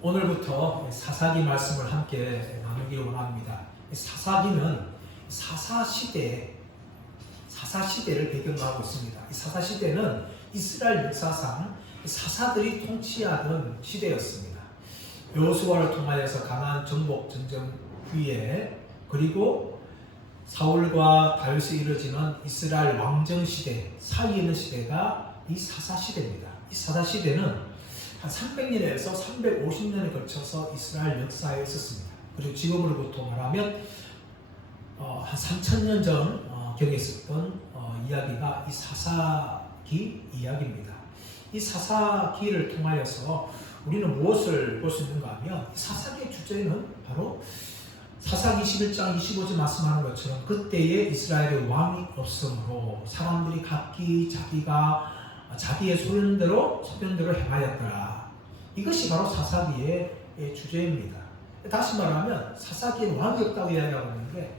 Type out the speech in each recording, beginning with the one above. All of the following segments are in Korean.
오늘부터 사사기 말씀을 함께 나누기를 원합니다. 사사기는 사사시대를 배경으로 하고 있습니다. 이 사사시대는 이스라엘 역사상 사사들이 통치하던 시대였습니다. 여호수아를 통하여서 가나안 정복 전쟁 후에, 그리고 사울과 다윗이 이루어지는 이스라엘 왕정 시대 사이에 있는 시대가 이 사사시대입니다. 이 사사시대는 한 300년에서 350년에 걸쳐서 이스라엘 역사에 있었습니다. 그리고 지금으로부터 말하면 한 3000년 전 경에 있었던 이야기가 이 사사기 이야기입니다. 이 사사기를 통하여서 우리는 무엇을 볼 수 있는가 하면, 이 사사기의 주제는 바로 사사기 21장 25절 말씀하는 것처럼 그때에 이스라엘의 왕이 없으므로 사람들이 각기 자기의 소견대로 행하였더라. 이것이 바로 사사기의 주제입니다. 다시 말하면 사사기에 왕이 없다고 이야기하고 있는데,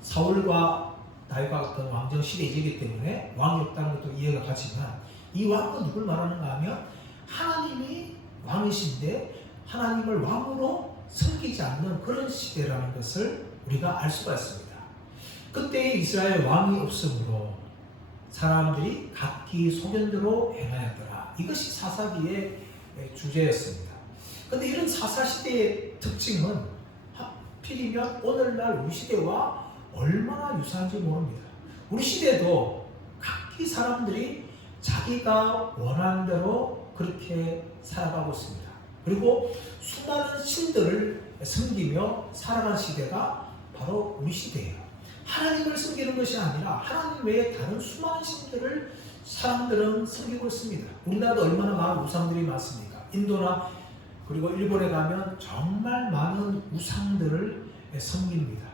사울과 다윗과 같은 왕정 시대이기 때문에 왕이 없다는 것도 이해가 가지만, 이 왕은 누굴 말하는가 하면 하나님이 왕이신데 하나님을 왕으로 섬기지 않는 그런 시대라는 것을 우리가 알 수가 있습니다. 그때 이스라엘 왕이 없으므로 사람들이 각기 소견대로 행하였더라. 이것이 사사기의 주제였습니다. 그런데 이런 사사시대의 특징은 하필이면 오늘날 우리 시대와 얼마나 유사한지 모릅니다. 우리 시대도 각기 사람들이 자기가 원하는 대로 그렇게 살아가고 있습니다. 그리고 수많은 신들을 섬기며 살아가는 시대가 바로 우리 시대예요. 하나님을 섬기는 것이 아니라 하나님 외에 다른 수많은 신들을 사람들은 섬기고 있습니다. 우리나라도 얼마나 많은 우상들이 많습니까? 인도나 그리고 일본에 가면 정말 많은 우상들을 섬깁니다.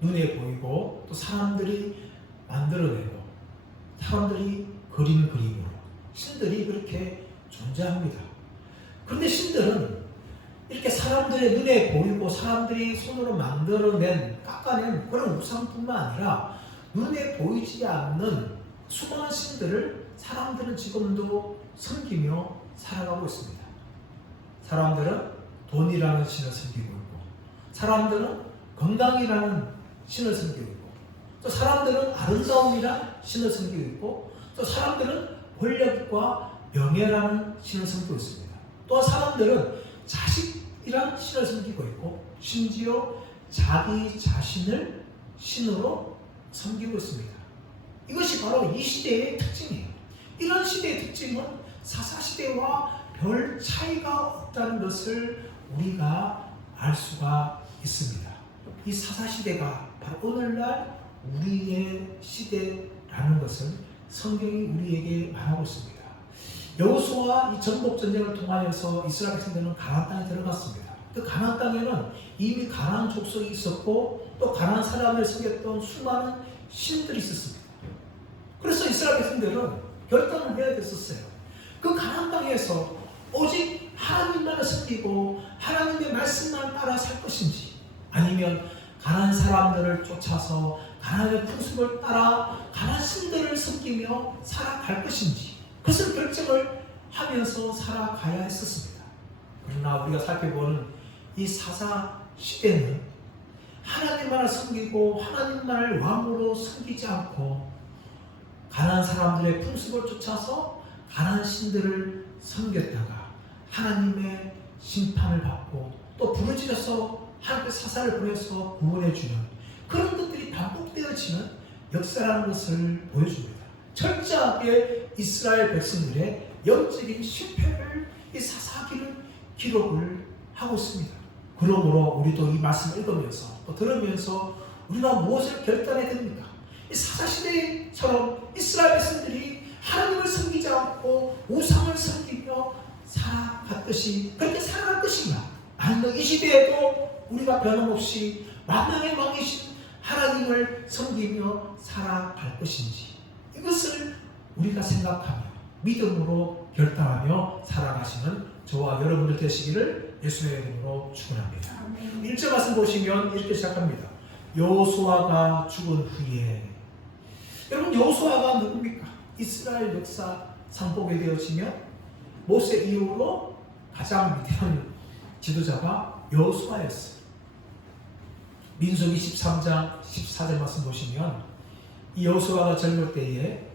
눈에 보이고 또 사람들이 만들어내고 사람들이 그리는 그림으로 신들이 그렇게 존재합니다. 그런데 신들은 이렇게 사람들의 눈에 보이고 사람들이 손으로 만들어낸, 깎아낸 그런 우상뿐만 아니라 눈에 보이지 않는 수많은 신들을 사람들은 지금도 섬기며 살아가고 있습니다. 사람들은 돈이라는 신을 섬기고 있고, 사람들은 건강이라는 신을 섬기고 있고, 또 사람들은 아름다움이라는 신을 섬기고 있고, 또 사람들은 권력과 명예라는 신을 섬기고 있습니다. 또 사람들은 자식이라는 신을 섬기고 있고, 심지어 자기 자신을 신으로 섬기고 있습니다. 이것이 바로 이 시대의 특징이에요. 이런 시대의 특징은 사사시대와 별 차이가 없다는 것을 우리가 알 수가 있습니다. 이 사사시대가 바로 오늘날 우리의 시대라는 것을 성경이 우리에게 말하고 있습니다. 여호수아 이 전복 전쟁을 통하여서 이스라엘 백성들은 가나안 땅에 들어갔습니다. 그 가나안 땅에는 이미 가나안 족속이 있었고, 또 가나안 사람을 섬겼던 수많은 신들이 있었습니다. 그래서 이스라엘 백성들은 결단을 해야 됐었어요. 그 가나안 땅에서 오직 하나님만을 섬기고 하나님의 말씀만 따라 살 것인지, 아니면 가나안 사람들을 쫓아서 가나안의 풍습을 따라 가나안 신들을 섬기며 살아갈 것인지, 그것을 결정을 하면서 살아가야 했었습니다. 그러나 우리가 살펴보는 이 사사 시대는 하나님만을 섬기고 하나님만을 왕으로 섬기지 않고 가나안 사람들의 풍습을 쫓아서 가나안 신들을 섬겼다가 하나님의 심판을 받고 또 부르짖어서 하나님의 사사를 보내서 구원해 주는 그런 것들이 반복되어지는 역사라는 것을 보여줍니다. 철저하게 이스라엘 백성들의 영적인 실패를 이 사사기는 기록을 하고 있습니다. 그러므로 우리도 이 말씀을 읽으면서 또 들으면서 우리가 무엇을 결단해야 됩니까? 이 사사시대처럼 이스라엘 백성들이 하나님을 섬기지 않고 우상을 섬기며 살아갔듯이 그렇게 살아갈 것인가? 아니면 이 시대에도 우리가 변함없이 만왕의 왕이신 하나님을 섬기며 살아갈 것인지, 이것을 우리가 생각하며 믿음으로 결단하며 살아가시는 저와 여러분들 되시기를 예수의 이름으로 축원합니다. 1절 말씀 보시면 이렇게 시작합니다. 여호수아가 죽은 후에. 여러분, 여호수아가 누굽니까? 이스라엘 역사 상복에 되어지면 모세 이후로 가장 위대한 지도자가 여호수아였어요. 민수기 13장 14절 말씀 보시면 이 여호수아가 젊을 때에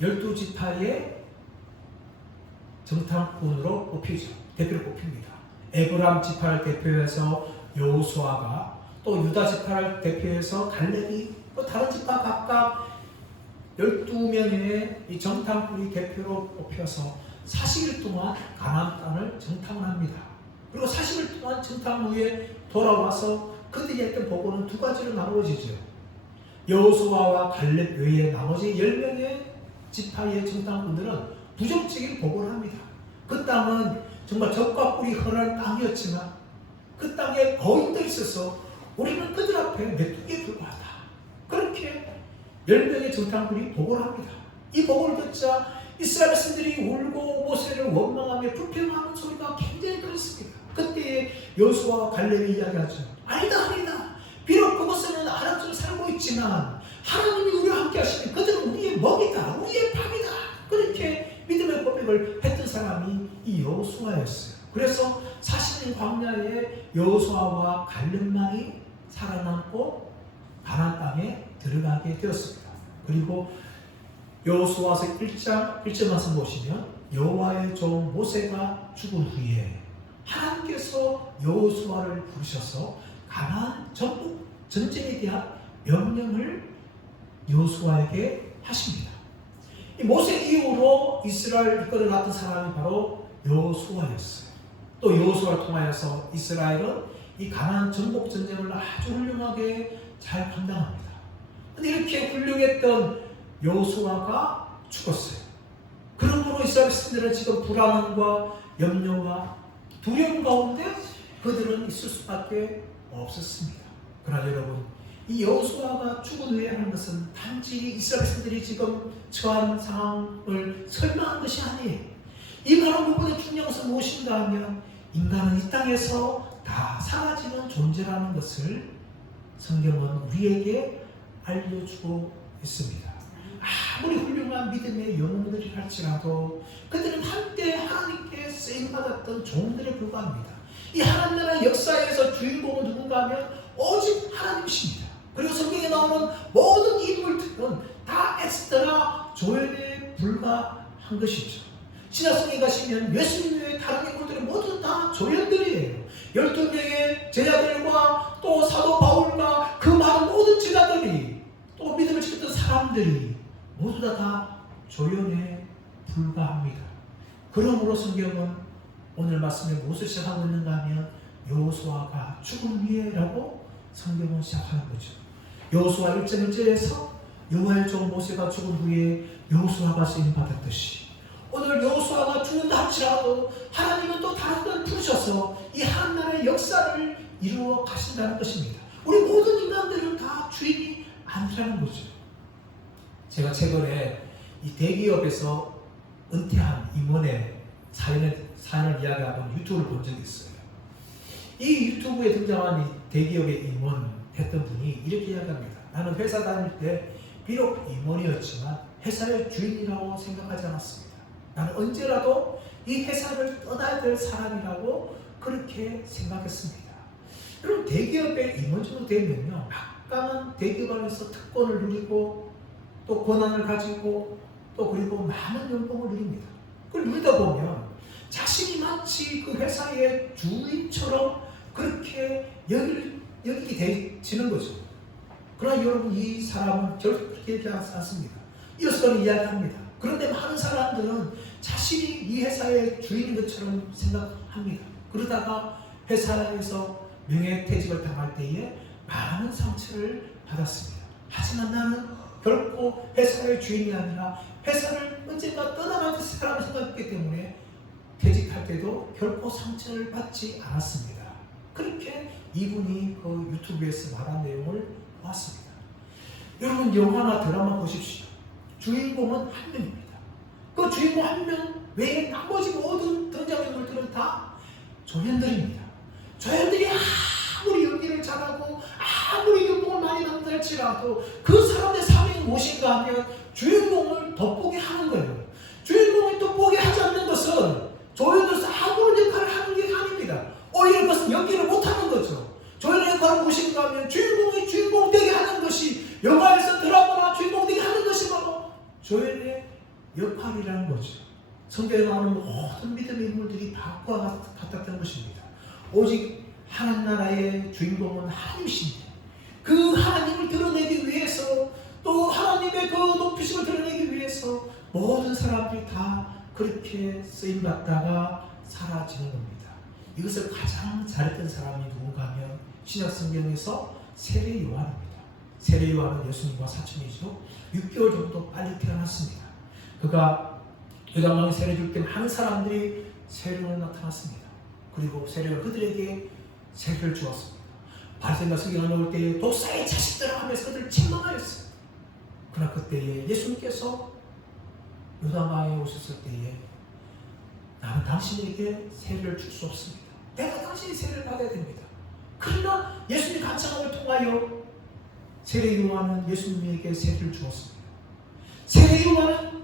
12지파의 정탐꾼으로 뽑히죠. 대표로 뽑힙니다. 에브람 지파를 대표해서 여호수아가, 또 유다 지파를 대표해서 갈렙이, 또 다른 지파 각각 12명의 이 정탐꾼이 대표로 뽑혀서 40일 동안 가나안 땅을 정탐을 합니다. 그리고 40일 동안 정탐 후에 돌아와서 그들이 했던 보고는 두 가지로 나누어지죠. 여호수아와 갈렙 외에 나머지 10명의 지파의 정탐꾼들은 부정적인 보고를 합니다. 그 땅은 정말 적과 꿀이 흐르는 땅이었지만 그 땅에 거인도 있어서 우리는 그들 앞에 메뚜기에 불과하다. 그렇게 10명의 정탐꾼이 보고를 합니다. 이 보고를 듣자 이스라엘 백성들이 울고 모세를 원망하며 불평하는 소리가 굉장히 들었습니다. 그때 여호수아와 갈렙이 이야기하죠. 아니다. 비록 그곳에는 아람처럼 살고 있지만 하나님이 우리와 함께 하시면 그들은 우리의 먹이다, 우리의 밥이다. 그렇게 믿음의 고백을 했던 사람이 이 여호수아였어요. 그래서 40년 광야에 여호수아와 갈렙만이 살아남고 가나안 땅에 들어가게 되었습니다. 그리고 여호수아서 1장 1절 말씀 보시면 여호와의 종 모세가 죽은 후에 하나님께서 여호수아를 부르셔서 가나안 전국 전쟁에 대한 명령을 여호수아에게 하십니다. 이 모세 이후로 이스라엘을 이끌어갔던 사람이 바로 여호수아였어요. 또 여호수아를 통하여서 이스라엘은 이 가나안 전국 전쟁을 아주 훌륭하게 잘 감당합니다. 근데 이렇게 훌륭했던 여호수아가 죽었어요. 그러므로 이스라엘 백성들은 지금 불안함과 염려와 두려움 가운데 그들은 있을 수밖에 없었습니다. 그러나 여러분, 이 여호수아가 죽은 후에 하는 것은 단지 이스라엘 백성들이 지금 처한 상황을 설명한 것이 아니에요. 이 말은 무엇보다 중요한 것은 무엇인가 하면 인간은 이 땅에서 다 사라지는 존재라는 것을 성경은 우리에게 알려주고 있습니다. 아무리 훌륭한 믿음의 영웅들이 할지라도 그들은 한때 하나님께 쓰임받았던 종들에 불과합니다. 이 하나님 나라의 역사에서 주인공은 누군가 하면 오직 하나님이십니다. 그리고 성경에 나오는 모든 인물들은 다 에스더나 조엘에 불과한 것이죠. 신약성에 가시면 예수님 외에 다른 인물들은 모두 다 조연들이에요. 12명의 제자들과 또 사도 바울과 그 많은 모든 제자들이 또 믿음을 지켰던 사람들이 모두 다 조연에 불과합니다. 그러므로 성경은 오늘 말씀에 무엇을 시작하고 있는가 하면 여호수아가 죽은 후에라고 성경은 시작하는 거죠. 여호수아 1장 1절에서 여호와의 종 모세가 죽은 후에 여호수아가 쓰임받았듯이 오늘 여호수아가 죽는다 할지라도 하나님은 또 다른 걸 부르셔서 이 하나님 나라의 역사를 이루어 가신다는 것입니다. 우리 모든 인간들은 다 주인이 아니라는 거죠. 제가 최근에 이 대기업에서 은퇴한 임원의 사연을 이야기하는 유튜브를 본 적이 있어요. 이 유튜브에 등장한 이 대기업의 임원 했던 분이 이렇게 이야기합니다. 나는 회사 다닐 때 비록 임원이었지만 회사의 주인이라고 생각하지 않았습니다. 나는 언제라도 이 회사를 떠나야 될 사람이라고 그렇게 생각했습니다. 여러분, 대기업의 임원 정도 되면요, 막강한 대기업 안에서 특권을 누리고 또 권한을 가지고 또 그리고 많은 연봉을 누립니다. 그걸 누리다 보면 자신이 마치 그 회사의 주인처럼 그렇게 여기게 되지는 거죠. 그러나 여러분, 이 사람은 결코 그렇게 얘기하지 않습니다. 이어서 이야기합니다. 그런데 많은 사람들은 자신이 이 회사의 주인인 것처럼 생각합니다. 그러다가 회사에서 명예퇴직을 당할 때에 많은 상처를 받았습니다. 하지만 나는 결코 회사의 주인이 아니라 회사를 언젠가 떠나갈 사람을 생각했기 때문에 퇴직할 때도 결코 상처를 받지 않았습니다. 그렇게 이분이 그 유튜브에서 말한 내용을 보았습니다. 여러분, 영화나 드라마 보십시오. 주인공은 한 명입니다. 그 주인공 한 명 외에 나머지 모든 등장인물들은 다 조연들입니다. 조연들이 아무리 연기를 잘하고 아무리 연봉을 많이 받는다 할지라도 그 사람의 사명이 무엇인가 하면 주인공을 돋보게 하는 거예요. 주인공을 돋보게 하지 않는 것은 조연으로서 아무런 역할을 성경에 나오는 모든 믿음의 인물들이 바과 같았던 것입니다. 오직 하나님 나라의 주인공은 하나님이신데 그 하나님을 드러내기 위해서 또 하나님의 그 높이심을 드러내기 위해서 모든 사람들이 다 그렇게 쓰임받다가 사라지는 겁니다. 이것을 가장 잘했던 사람이 누군가 하면 신약 성경에서 세례 요한입니다. 세례 요한은 예수님과 사촌이죠. 6개월 정도 빨리 태어났습니다. 그가 요단강에 세례 줄 때 많은 사람들이 세례로 나타났습니다. 그리고 세례를 그들에게 세례를 주었습니다. 바리새인과 서기관이 올 때에 독사의 자식들아 하면서 그들을 책망하였어요. 그러나 그때에 예수님께서 요단강에 오셨을 때에 나는 당신에게 세례를 줄 수 없습니다. 내가 당신이 세례를 받아야 됩니다. 그러나 예수님 간청함을 통하여 세례 요한은 예수님에게 세례를 주었습니다. 세례 요한은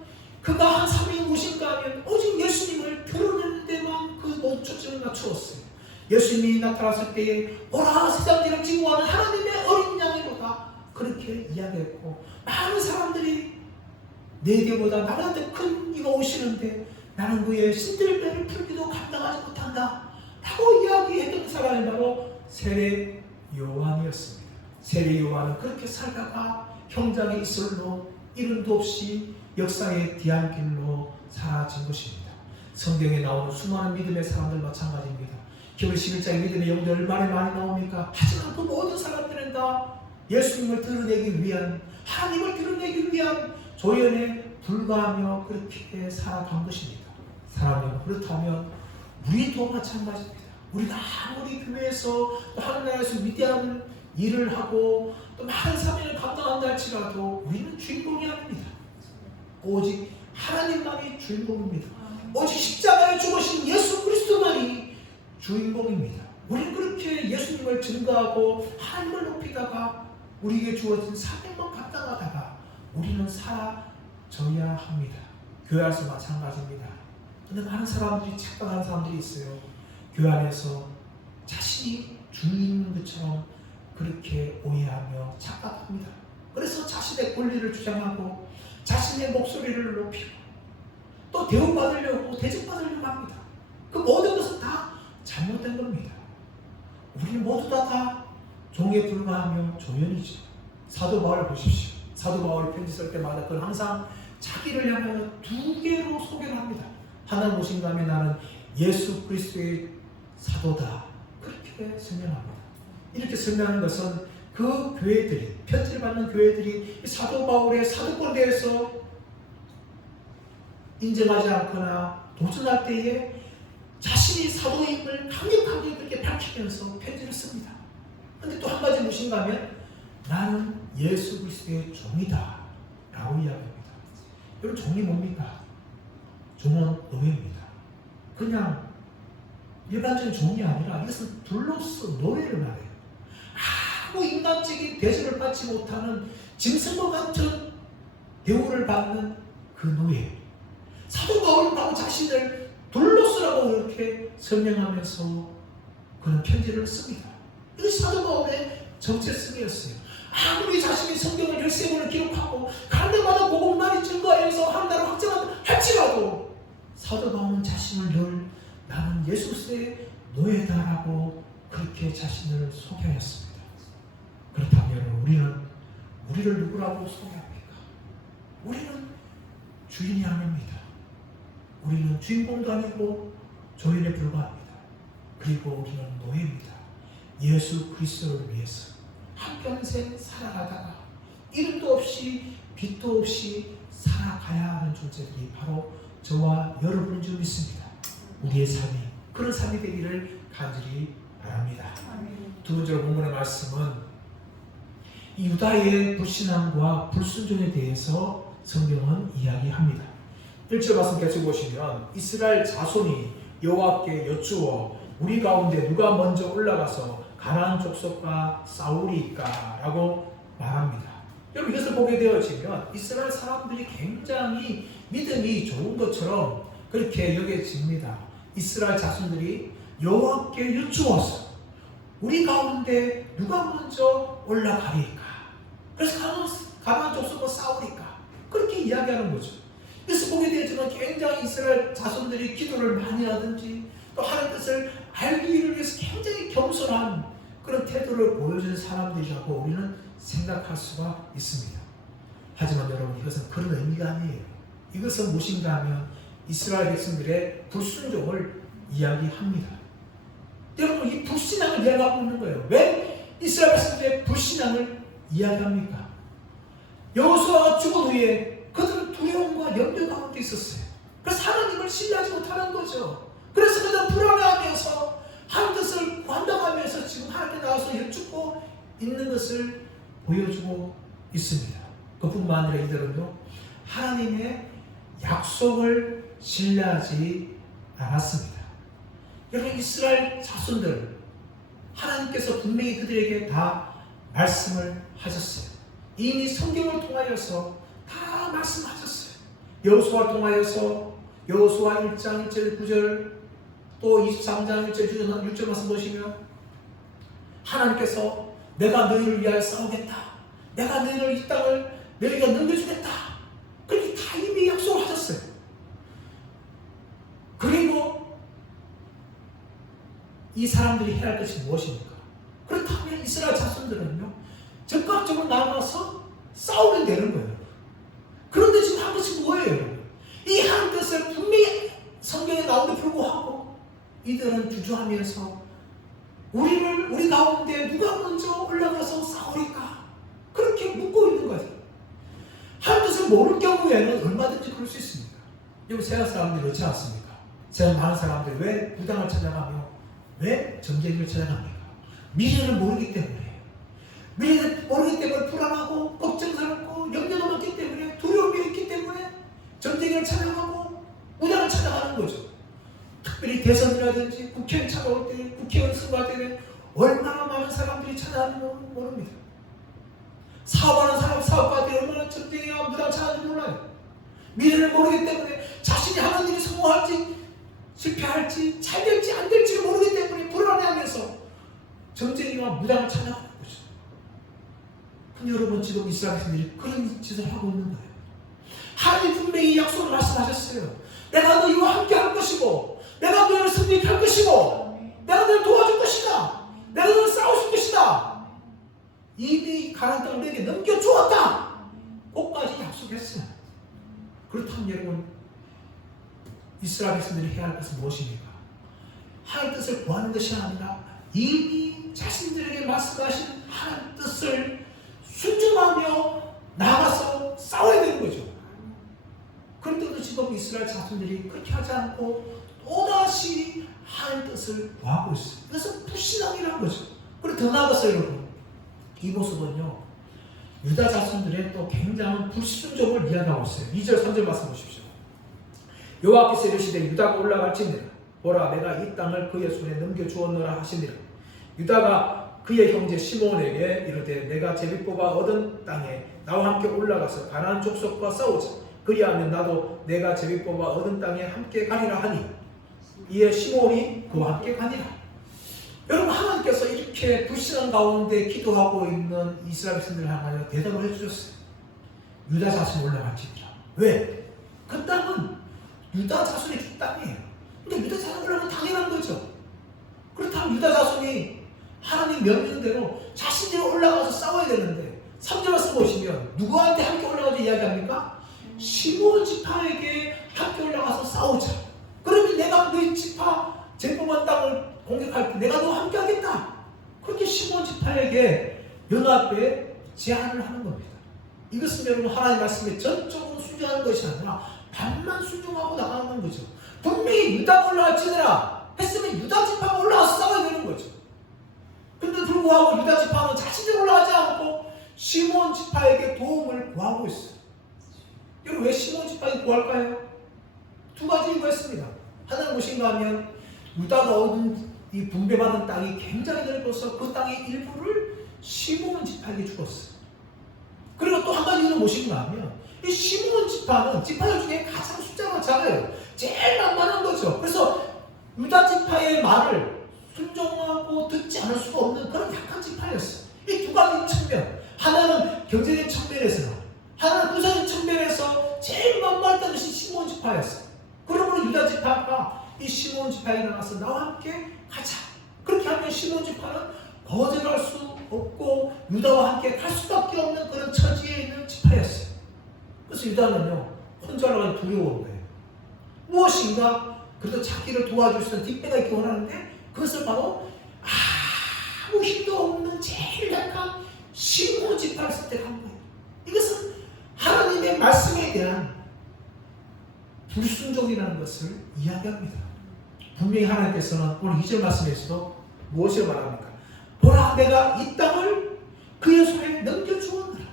그가 한 사명이 무엇인가 하면 오직 예수님을 드러내는 데만 그 모든 초점을 맞추었어요. 예수님이 나타났을 때에 오라 세상들을 지구하는 하나님의 어린 양이로다 그렇게 이야기했고 많은 사람들이 내게보다 나보다 더 큰 이가 오시는데 나는 그의 신들배를 풀기도 감당하지 못한다 라고 이야기했던 사람이 바로 세례 요한이었습니다. 세례 요한은 그렇게 살다가 형장의 이슬로 이름도 없이 역사의 뒤안길로 사라진 것입니다. 성경에 나오는 수많은 믿음의 사람들 마찬가지입니다. 기록 11장의 믿음의 영들 얼마나 많이 나옵니까? 하지만 그 모든 사람들은 다 예수님을 드러내기 위한 하나님을 드러내기 위한 조연에 불과하며 그렇게 살아간 것입니다. 사람은 그렇다면 우리도 마찬가지입니다. 우리가 아무리 교회에서 또 하나님나라에서 위대한 일을 하고 또 많은 사명을 감당한다 할지라도 우리는 주인공이 아닙니다. 오직 하나님만이 주인공입니다. 오직 십자가에 죽으신 예수 그리스도만이 주인공입니다. 우리는 그렇게 예수님을 증거하고 하나님을 높이다가 우리에게 주어진 사명만 감당하다가 우리는 사라져야 합니다. 교회 안에서 마찬가지입니다. 그런데 많은 사람들이 착각하는 사람들이 있어요. 교회 안에서 자신이 주인인 것처럼 그렇게 오해하며 착각합니다. 그래서 자신의 권리를 주장하고 자신의 목소리를 높이고 또 대우받으려고 대접받으려고 합니다. 그 모든 것은 다 잘못된 겁니다. 우리 모두 다 종에 불과하며 조연이죠. 사도 바울을 보십시오. 사도 바울 편지 쓸 때마다 그는 항상 자기를 향하여 두 개로 소개를 합니다. 하나는 무엇인가 하면 나는 예수 그리스도의 사도다. 그렇게 설명합니다. 이렇게 설명하는 것은 그 교회들이 편지를 받는 교회들이 사도 바울의 사도권에 대해서 인정하지 않거나 도전할 때에 자신이 사도임을 강력하게 그렇게 밝히면서 편지를 씁니다. 그런데 또 한 가지 무엇인가 하면 나는 예수 그리스도의 종이다 라고 이야기합니다. 여러분 종이 뭡니까? 종은 노예입니다. 그냥 일반적인 종이 아니라 이것은 둘로서 노예를 말해요. 아무 인간적인 대접을 받지 못하는 짐승과 같은 대우를 받는 그 노예. 사도 바울은 바로 자신을 둘로서라고 이렇게 설명하면서 그런 편지를 씁니다. 이것이 사도 바울의 정체성이었어요. 아무리 자신이 성경을 13권을 기록하고 갈 때마다 복음만이 증거하여서 한나라 확정한다 할지라도 사도 바울은 자신을 늘 나는 예수 그리스도의 노예다라고 그렇게 자신을 소개하였습니다. 그렇다면 우리를 누구라고 소개합니까? 우리는 주인이 아닙니다. 우리는 주인공도 아니고 조연에 불과합니다. 그리고 우리는 노예입니다. 예수 그리스도를 위해서 한평생 살아가다가 이름도 없이 빛도 없이 살아가야 하는 존재들이 바로 저와 여러분인 줄 믿습니다. 우리의 삶이 그런 삶이 되기를 간절히 바랍니다. 두 번째로 본문의 말씀은 유다의 불신앙과 불순종에 대해서 성경은 이야기합니다. 1절 말씀 계속 보시면 이스라엘 자손이 여호와께 여쭈어 우리 가운데 누가 먼저 올라가서 가나안 족속과 싸우리까 라고 말합니다. 여러분 이것을 보게 되어지면 이스라엘 사람들이 굉장히 믿음이 좋은 것처럼 그렇게 여겨집니다. 이스라엘 자손들이 여호와께 여쭈어서 우리 가운데 누가 먼저 올라가리까? 그래서 가나안 족속과 싸우리까? 그렇게 이야기하는 거죠. 그래서 보게 되지만 굉장히 이스라엘 자손들이 기도를 많이 하든지 또 하나님 뜻을 알기를 위해서 굉장히 겸손한 그런 태도를 보여주는 사람들이라고 우리는 생각할 수가 있습니다. 하지만 여러분, 이것은 그런 의미가 아니에요. 이것은 무엇인가 하면 이스라엘 백성들의 불순종을 이야기합니다. 여러분, 이 불신앙을 이야기하고 있는 거예요. 왜 이스라엘 백성들의 불신앙을 이야기합니까? 여호수아가 죽은 후에 그들은 두려움과 염려 가운데 있었어요. 그래서 하나님을 신뢰하지 못하는 거죠. 그래서 그들은 불안해하면서 하나님 뜻을 관당하면서 지금 하나님께 나와서 여쭙고 있는 것을 보여주고 있습니다. 그뿐만 아니라 이들은요, 하나님의 약속을 신뢰하지 않았습니다. 여러분, 이스라엘 자손들, 하나님께서 분명히 그들에게 다 말씀을 하셨어요. 이미 성경을 통하여서 다 말씀하셨어요. 여호수아를 통하여서 여호수아 1장 1절 9절 또 23장 1절 6절 말씀 보시면 하나님께서 내가 너희를 위하여 싸우겠다, 내가 너희를 이 땅을 너희가 넘겨주겠다, 그렇게 다 이미 약속을 하셨어요. 그리고 이 사람들이 해야 할 것이 무엇입니까? 그렇다면 이스라엘 자손들은요, 적극적으로 나가서 싸우면 되는 거예요. 그런데 지금 한 것이 뭐예요? 이 하나님 뜻을 분명히 성경에 나오는데 불구하고 이들은 주저하면서 우리 가운데 누가 먼저 올라가서 싸우리까? 그렇게 묻고 있는 거죠. 하나님 뜻을 모를 경우에는 얼마든지 그럴 수 있습니다. 여러분, 세상 사람들이 그렇지 않습니까? 세상 많은 사람들이 왜 부당을 찾아가며 왜 정죄를 찾아갑니까? 미래를 모르기 때문에. 미래를 모르기 때문에 불안하고 걱정스럽고 염려가 많기 때문에 두려움이 있기 때문에 전쟁을 찾아가고 무당을 찾아가는 거죠. 특별히 대선이라든지 국회의원 찾아올 때, 국회의원 선거할 때는 얼마나 많은 사람들이 찾아가는지 모릅니다. 사업하는 사람 사업할 때 얼마나 전쟁이나 무당 찾아가는지 몰라요. 미래를 모르기 때문에 자신이 하는 일이 성공할지 실패할지 잘 될지 안 될지 모르기 때문에 불안해하면서 전쟁이나 무당을 찾아가는 거죠. 근데 여러분, 지금 이스라엘 백성들이 그런 짓을 하고 있는 거예요. 하나님 분명히 약속을 말씀하셨어요. 내가 너희와 함께 할 것이고, 내가 너희를 승리케 할 것이고, 내가 너희를 도와줄 것이다, 내가 너희를 싸우실 것이다. 이미 가나안 땅을 너에게 넘겨주었다, 꼭까지 약속했어요. 그렇다면 여러분, 이스라엘 백성들이 해야 할 것은 무엇입니까? 하나님 뜻을 구하는 것이 아니라 이미 자신들에게 말씀하신 하나님 뜻을 순종하며 나가서 싸워야 되는 거죠. 그런데도 지금 이스라엘 자손들이 그렇게 하지 않고 또다시 하나님 뜻을 구하고 있어요. 그래서 불신앙이라는 거죠. 그리고 더 나아가서 여러분, 이 모습은요, 유다 자손들의 또 굉장한 불순종을 이야기하고 있어요. 2절 3절 말씀 보십시오. 여호와께서 이르시되 유다가 올라갈지니라, 보라 내가 이 땅을 그의 손에 넘겨주었노라 하시니라. 유다가 그의 형제 시므온에게 이르되 내가 제비 뽑아 얻은 땅에 나와 함께 올라가서 가나안 족속과 싸우자. 그리하면 나도 내가 제비 뽑아 얻은 땅에 함께 가리라 하니 이에 시므온이 그와 함께 가니라. 여러분, 하나님께서 이렇게 불신앙 가운데 기도하고 있는 이스라엘 백성들을 향하여 대답을 해주셨어요. 유다 자손이 올라갈지니라. 왜? 그 땅은 유다 자손의 그 땅이에요. 근데 유다 자손이 올라가면 당연한 거죠. 그렇다면 유다 자손이 하나님 명령대로 자신들이 올라가서 싸워야 되는데 3절 말씀 보시면 누구한테 함께 올라가서 이야기합니까? 시므온 지파에게 함께 올라가서 싸우자. 그러면 내가 너희 지파 제법한 땅을 공격할 때 내가 너와 함께 하겠다. 그렇게 시므온 지파에게 연합에 제안을 하는 겁니다. 이것은 여러분, 하나님의 말씀에 전적으로 순종하는 것이 아니라 반만 순종하고 나가는 거죠. 분명히 유다가 올라갈지니라 했으면 유다 지파가 올라가서 싸워야 되는 거죠. 근데 불구하고 유다 지파는 자신이 올라가지 않고 시므온 지파에게 도움을 구하고 있어요. 여러분, 왜 시므온 지파에게 구할까요? 두 가지 이유가 있습니다. 하나는 무엇인가 하면 유다가 얻은 이 분배받은 땅이 굉장히 넓어서 그 땅의 일부를 시므온 지파에게 주었어요. 그리고 또 한 가지는 무엇인가 하면 이 시므온 지파는 지파들 중에 가장 숫자가 작아요. 제일 만만한 거죠. 그래서 유다 지파의 말을 순종하고 듣지 않을 수가 없는 그런 약한 지파였어요. 이 두 가지 측면, 하나는 경제적인 측면에서, 하나는 군사적인 측면에서 제일 만만했던 것이 시몬 지파였어. 그러므로 유다 지파가 이 시몬 지파에 나가서 나와 함께 가자. 그렇게 하면 시몬 지파는 거절할 수 없고 유다와 함께 갈 수밖에 없는 그런 처지에 있는 지파였어요. 그래서 유다는요, 혼자 나가기 두려운 거예요. 무엇인가 그래도 자기를 도와줄 수 있는 뒷배가 있기 원하는데, 그것을 바로 아무 힘도 없는 제일 약한 시몬 지파를 선택한 거예요. 이것은 하나님의 말씀에 대한 불순종이라는 것을 이야기합니다. 분명히 하나님께서는 오늘 2절 말씀에서도 무엇을 말합니까? 보라, 내가 이 땅을 그의 손에 넘겨주었노라.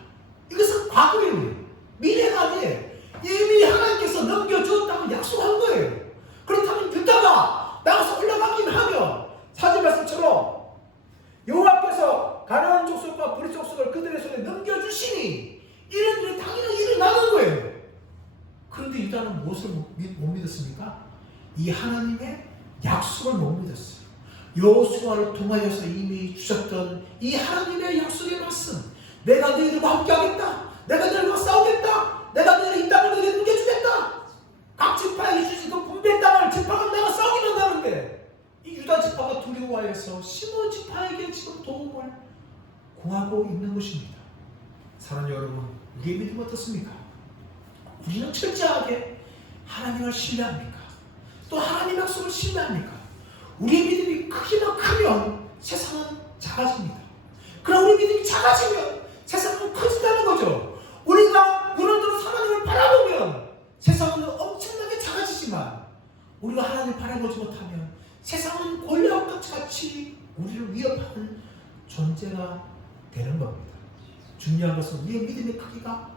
이것은 과거의 일이에요. 미래가 아니에요. 이미 하나님께서 넘겨주었다고 약속한 거예요. 그렇다면 유다가 나가서 올라가긴 하면 4절 말씀처럼 여호와께서 가나안 족속과 브리 족속을 그들의 손에 넘겨주시니 이런 일이 당연히 일어나는 거예요. 그런데 유다는 무엇을 못 믿었습니까? 이 하나님의 약속을 못 믿었어요. 여호수아를 통하여서 이미 주셨던 이 하나님의 약속의 말씀, 내가 너희들과 함께 하겠다, 내가 너희들과 싸우겠다, 내가 너희를 이 땅을 너희에게 넘겨주겠다, 각 지파에게 주신 그 분배 땅을 지파가 내가 싸우기만 하는데, 이 유다 지파가 두려워해서 시몬 지파에게 지금 도움을 구하고 있는 것입니다. 사랑하는 여러분, 우리의 믿음 어떻습니까? 우리는 철저하게 하나님을 신뢰합니까? 또 하나님의 약속을 신뢰합니까? 우리의 믿음이 크기만 크면 세상은 작아집니다. 그럼 우리 믿음이 작아지면 세상은 커진다는 거죠. 우리가 무너져서 하나님을 바라보면 세상은 엄청나게 작아지지만, 우리가 하나님을 바라보지 못하면 세상은 골리앗 같이 우리를 위협하는 존재가 되는 겁니다. 중요한 것은 우리의 믿음의 크기가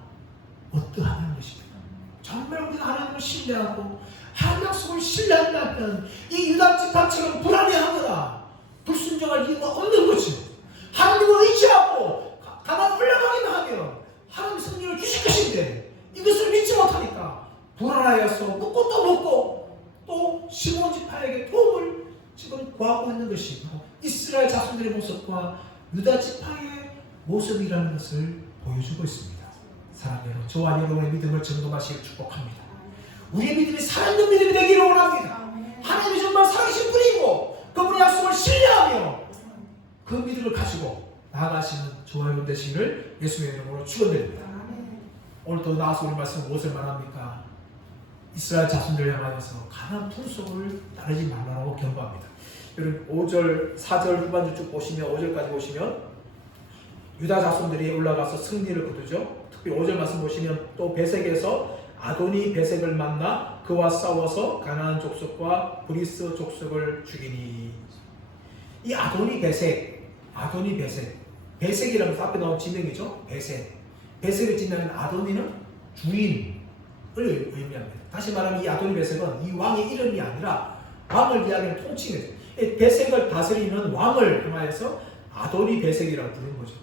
어떠하냐는 것입니다. 정말 우리가 하나님을 신뢰하고 하나님 약속을 신뢰한다면 이 유다 지파처럼 불안해하거나 불순종할 이유가 없는 거지. 하나님을 의지하고 가만 올라가기만 하면 하나님 승리를 주실 것인데, 이것을 믿지 못하니까 불안하여서 묻고 또 묻고 또 시몬 지파에게 도움을 지금 구하고 있는 것이 이스라엘 자손들의 모습과 유다 지파의 모습이라는 것을 보여주고 있습니다. 사랑하는 여러분, 저와 여러분의 믿음을 점검하시길 축복합니다. 우리의 믿음이 살아있는 믿음이 되기를 원합니다. 하나님이 정말 살아계신 분이고 그분의 약속을 신뢰하며 그 믿음을 가지고 나아가시는 저와 여러분 되시기를 예수님의 이름으로 축원드립니다. 오늘도 나와서 우리 말씀 무엇을 말합니까? 이스라엘 자손들을 향하여서 가나안 풍속을 따르지 말라고 경고합니다. 여러분 5절, 4절 후반절 쭉 보시면 5절까지 보시면 유다 자손들이 올라가서 승리를 거두죠. 특히 5절 말씀 보시면 또 베색에서 아도니 베색을 만나 그와 싸워서 가나안 족속과 브리스 족속을 죽이니. 이 아도니 베색, 베색이라면 앞에 나온 지명이죠. 베색을 지명하는 아도니는 주인을 의미합니다. 다시 말하면 이 아도니 베색은 이 왕의 이름이 아니라 왕을 이야기하는 통칭이죠. 베색을 다스리는 왕을 향하여서 아도니 베색이라고 부르는 거죠.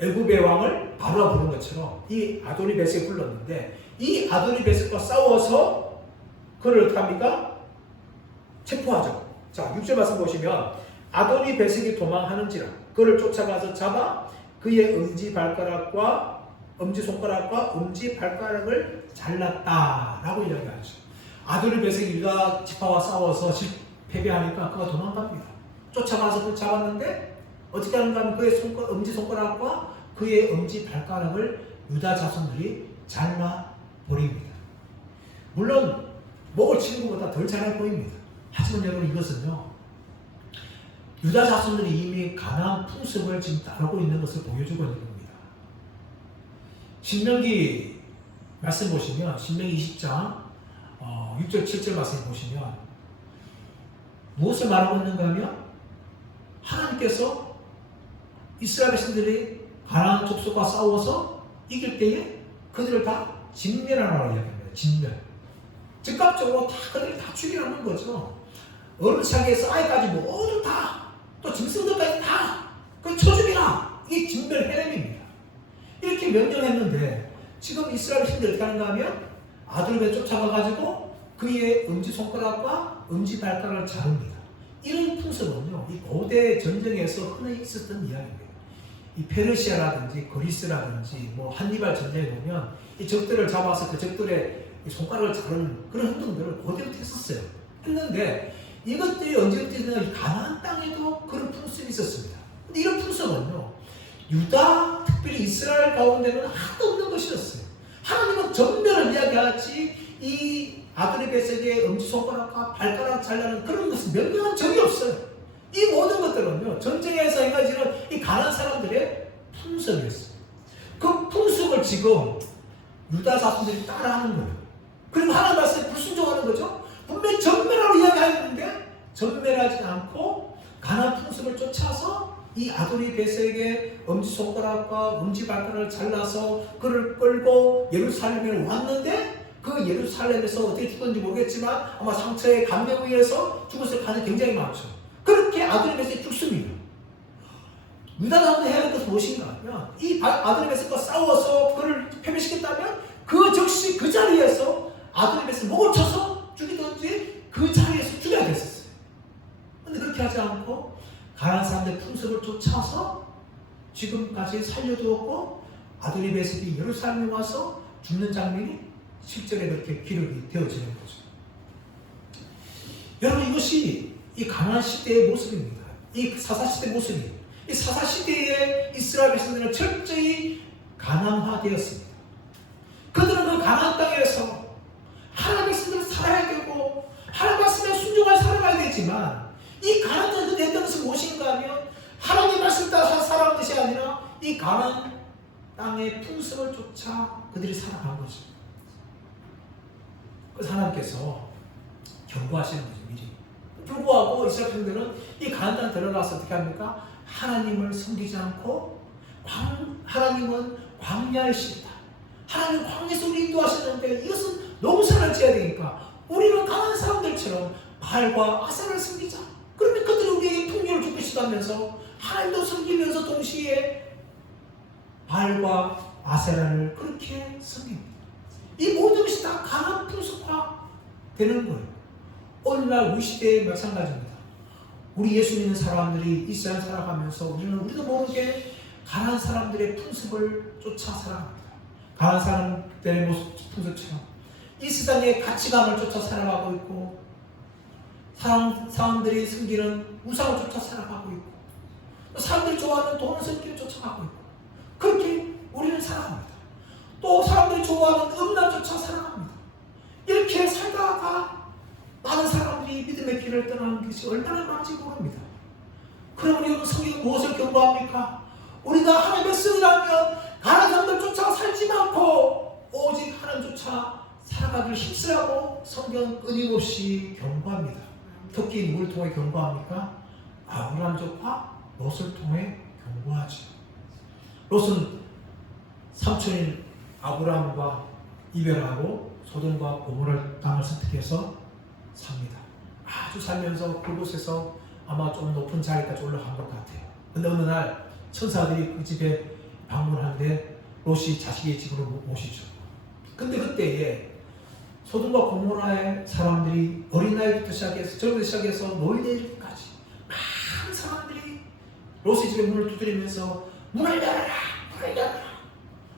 애굽의 왕을 바로가 부른 것처럼 이 아도니 베색을 불렀는데, 이 아도니 베색과 싸워서 그를 어떻게 합니까? 체포하죠. 자, 6절 말씀 보시면 아도니 베색이 도망하는지라 그를 쫓아가서 잡아 그의 엄지손가락과 엄지발가락을 잘랐다라고 이야기하죠. 아도니 베색이 유다 지파와 싸워서 패배하니까 그가 도망갑니다. 쫓아가서 그를 잡았는데 어떻게 하는가 하면 그의 엄지손가락과 그의 엄지발가락을 유다 자손들이 잘라버립니다. 물론 목을 치는 것보다 덜 잘해 보입니다. 하지만 여러분, 이것은요, 유다 자손들이 이미 가나안 풍습을 지금 따르고 있는 것을 보여주고 있는 겁니다. 신명기 말씀 보시면, 신명기 20장 6절 7절 말씀 보시면 무엇을 말하고 있는가 하면, 하나님께서 이스라엘 백성들이 가나안 족속과 싸워서 이길 때에 그들을 다 진멸하라고 이야기합니다. 진멸. 즉각적으로 다 그들을 다 죽이라는 거죠. 어른차기에서 아이까지 모두 다, 또 짐승들까지 다 그 쳐죽이라. 이게 진멸 해렘입니다. 이렇게 명령했는데 지금 이스라엘 백성들이 어떻게 하는가 하면 아들을 쫓아가가지고 그의 엄지손가락과 엄지발가락을 자릅니다. 이런 풍습은요, 이 고대 전쟁에서 흔히 있었던 이야기입니다. 이 페르시아라든지 그리스라든지 뭐 한니발 전쟁에 보면 이 적들을 잡아서 그 적들의 손가락을 자르는 그런 행동들을 그대로 했었어요. 했는데 이것들이 언제부터 가나안 땅에도 그런 풍습이 있었습니다. 근데 이런 풍습은요, 유다, 특별히 이스라엘 가운데는 하나도 없는 것이었어요. 하나님은 전면을 이야기하지 이 아도니베섹의 엄지손가락과 발가락 잘라는 그런 것은 명령한 적이 없어요. 이 모든 것들은요, 전쟁에서 행해지는 이 가난한 사람들의 풍습이었어요. 그 풍습을 지금 유다 자손들이 따라하는 거예요. 그리고 하나님 말씀에 불순종하는 거죠. 분명히 전멸하러 이야기하였는데 전멸하지 않고 가난한 풍습을 쫓아서 이 아도니베섹의 엄지손가락과 엄지발가락을 잘라서 그를 끌고 예루살렘에 왔는데 그 예루살렘에서 어떻게 죽었는지 모르겠지만 아마 상처에 감염에 의해서 죽었을 가능성이 굉장히 많죠. 그렇게 아도니베섹이 죽습니다. 유다 자손들이 해야 할 것은 무엇인가 하면 이 아도니베섹과 싸워서 그를 패배시켰다면 그 즉시 그 자리에서 아도니베섹 목을 쳐서 죽이든지 그 자리에서 죽여야 됐었어요. 그런데 그렇게 하지 않고 가난한 사람들의 풍습을 쫓아서 지금까지 살려두었고 아도니베섹이 예루살렘에 와서 죽는 장면이 실제로 그렇게 기록이 되어지는 거죠. 여러분, 이것이 이 가나안 시대의 모습입니다. 이 사사시대 모습이에요. 이 사사시대의 이스라엘 백성들은 철저히 가난화되었습니다. 그들은 그 가나안 땅에서 하나님의 백성들은 살아야 되고 하나님 말씀에 순종하여 살아가야 되지만 이 가나안 땅에서 냈던 것은 무엇인가 하면 하나님 말씀 따라 살아가는 것이 아니라 이 가나안 땅의 풍습을 쫓아 그들이 살아간 거죠. 그래서 하나님께서 경고하시는 거죠, 미리. 불구하고 이스라엘 백성들은 이 가나안 땅에 들어가서 어떻게 합니까? 하나님을 섬기지 않고 하나님은 광야의 신이다. 하나님 광야에서 우리 인도하셨는데 이것은 농사를 지어야 되니까 우리는 가난한 사람들처럼 바알과 아세라를 섬기자. 그러면 그들이 우리에게 풍요를 줄 것이다 하면서 하나님도 섬기면서 동시에 바알과 아세라를 그렇게 섬깁니다. 이 모든 것이 다 가난 풍습화 되는 거예요. 오늘날 우리 시대에 마찬가지입니다. 우리 예수 믿는 사람들이 이 세상 살아가면서 우리도 모르게 가난한 사람들의 풍습을 쫓아 살아갑니다. 가난한 사람들의 모습, 풍습처럼 이 세상의 가치관을 쫓아 살아가고 있고 사람들이 숨기는 우상을 쫓아 살아가고 있고 사람들이 좋아하는 돈을 섬기는 쫓아가고 있고 그렇게 우리는 살아갑니다. 또 사람들이 좋아하는 음란 쫓아 살아갑니다. 이렇게 살다가 많은 사람들이 믿음의 길을 떠나는 것이 얼마나 많은지 모릅니다. 그럼 우리는 성경 무엇을 경고합니까? 우리가 하나님의 백성이라면 가난한 사람들 쫓아 살지 않고 오직 하나님 쫓아 살아가길 힘쓰라고 성경 끊임없이 경고합니다. 특히 누구를 통해 경고합니까? 아브라함족과 롯을 통해 경고하죠. 롯은 삼촌인 아브라함과 이별하고 소돔과 고모라 땅을 선택해서 삽니다. 아주 살면서 그곳에서 아마 좀 높은 자리까지 올라간 것 같아요. 근데 어느 날 천사들이 그 집에 방문하는데 롯이 자식의 집으로 모시죠. 근데 그때에 소돔과 고모라의 사람들이 어린 나이부터 시작해서 젊은 시작해서 노인네까지 많은 사람들이 롯의 집에 문을 두드리면서 문을 열어라, 문을 열어라.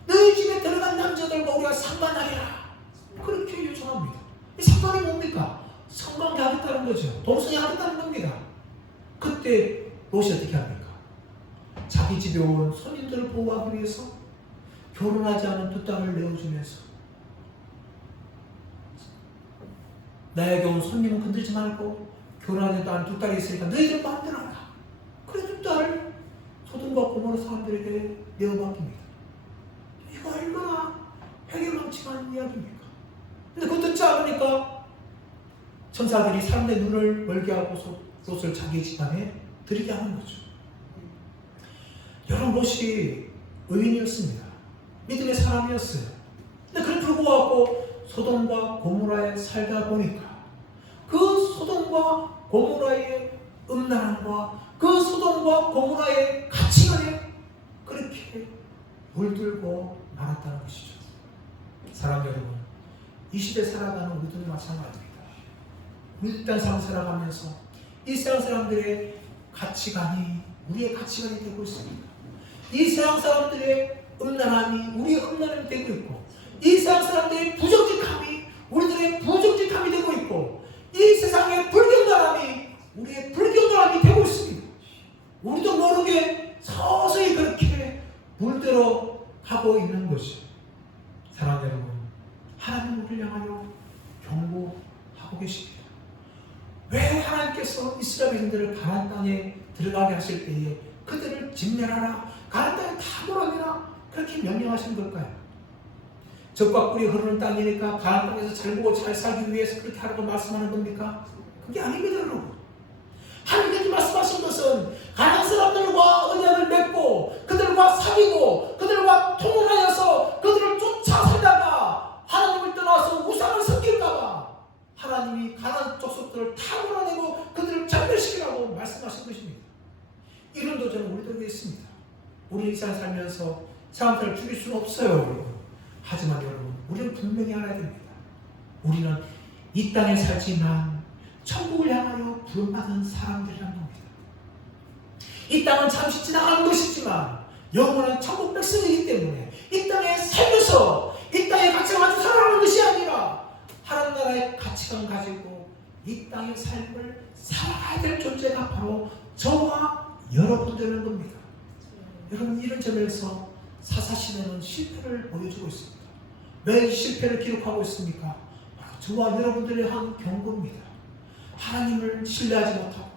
너희 집에 들어간 남자들과 우리가 상관하리라. 그렇게 요청합니다. 이 상관이 뭡니까? 성관계하겠다는 거죠. 동성애하겠다는 겁니다. 그때 롯이 어떻게 합니까? 자기 집에 온 손님들을 보호하기 위해서 결혼하지 않은 두 딸을 내어주면서 나에게 온 손님은 건들지 말고 결혼하지 않은 두 딸이 있으니까 너희들 마음대로 하라. 그래 두 딸을 소돔과 고모라 사람들에게 내어맡깁니다. 이거 얼마나 회개망측한 이야기입니까? 근데 그거 듣지 않으니까 천사들이 사람들의 눈을 멀게 하고 롯을 자기 집안에 들이게 하는 거죠. 여러분, 롯이 의인이었습니다. 믿음의 사람이었어요. 근데 그래 불구하고 소돔과 고모라에 살다 보니까 그 소돔과 고모라의 음란함과 그 소돔과 고모라의 가치관에 그렇게 물들고 말았다는 것이죠. 사랑 여러분, 이 시대 살아가는 우리도 마찬가지입니다. 우리 땅 삶 살아가면서 이 세상 사람들의 가치관이 우리의 가치관이 되고 있습니다. 이 세상 사람들의 음란함이 우리의 음란함이 되고 있고 이 세상 사람들의 부정직함이 우리들의 부정직함이 되고 있고 이 세상의 불경건함이 우리의 불경건함이 되고 있습니다. 우리도 모르게 서서히 그렇게 물들어 가고 있는 것이 사랑하는 여러분, 하나님 우리를 향하여 경고하고 계십니다. 왜 하나님께서 이스라엘 백성들을 가나안 땅에 들어가게 하실 때에 그들을 진멸하라, 가나안 땅에 다 몰아내라 그렇게 명령하신 걸까요? 적과 꿀이 흐르는 땅이니까 가나안 땅에서 잘 보고 잘 살기 위해서 그렇게 하라고 말씀하는 겁니까? 그게 아닙니다, 여러분. 하나님께서 말씀하신 것은 가나안 사람들과 언약을 맺고 그들과 사귀고 그들과 통혼하여서 그들을 쫓아 살다가 하나님을 떠나서 우상을 섬길까봐 하나님이 가나안 족속들을 다 몰아내고 그들을 전멸시키라고 말씀하신 것입니다. 이런 도전은 우리도 있습니다. 우리 이 세상 살면서 사람들을 죽일 수는 없어요, 여러분. 하지만 여러분, 우리는 분명히 알아야 됩니다. 우리는 이 땅에 살지만 천국을 향하여 부름받은 사람들이라는 겁니다. 이 땅은 잠시 지나가는 것이지만 영원한 천국 백성이기 때문에 이 땅에 살면서 이 땅의 가치를 가지고 살아가는 것이 아니라 하나님 나라의 가치관 가지고 이 땅의 삶을 살아가야 될 존재가 바로 저와 여러분들인 겁니다. 여러분, 이런 점에서 사사시대는 실패를 보여주고 있습니다. 왜 실패를 기록하고 있습니까? 바로 저와 여러분들의 한 경고입니다. 하나님을 신뢰하지 못하고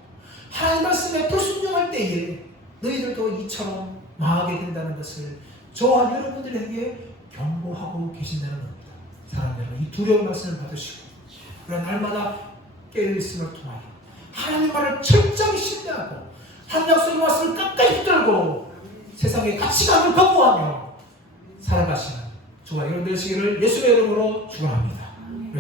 하나님 말씀에 불순종할 때에 너희들도 이처럼 망하게 된다는 것을 저와 여러분들에게 경고하고 계신다는 겁니다. 사랑하는 여러분, 이 두려운 말씀을 받으시고 우리가 날마다 깨어있음을 통하여 하나님 말을 철저히 신뢰하고 하나님 약속의 말씀을 끝까지 붙들고 세상의 가치관을 거부하며 살아가시는 저와 여러분 되시기를 예수의 이름으로 축원합니다.